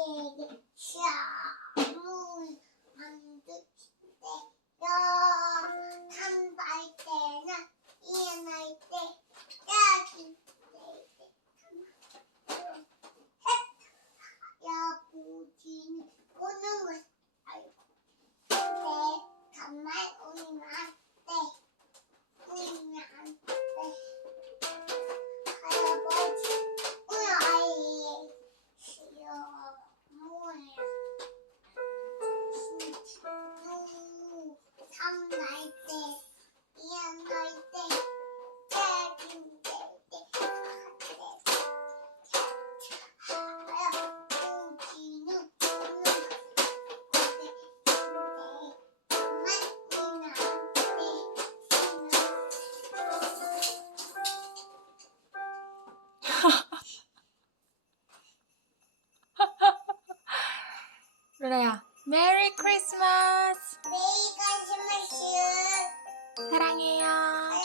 아이에게 샤무 만드시대요. 단발 때나 일어날 때 야기 할아버지는 오는 걸 알고 근데 정말 오면 안 돼. 오면 안 돼. 할아버지 오로라의 시어머니 삼날 때 일어날 때 깨진 때 할아버지는 오는 걸 로라야, 메리 크리스마스! 메리 크리스마스 사랑해요.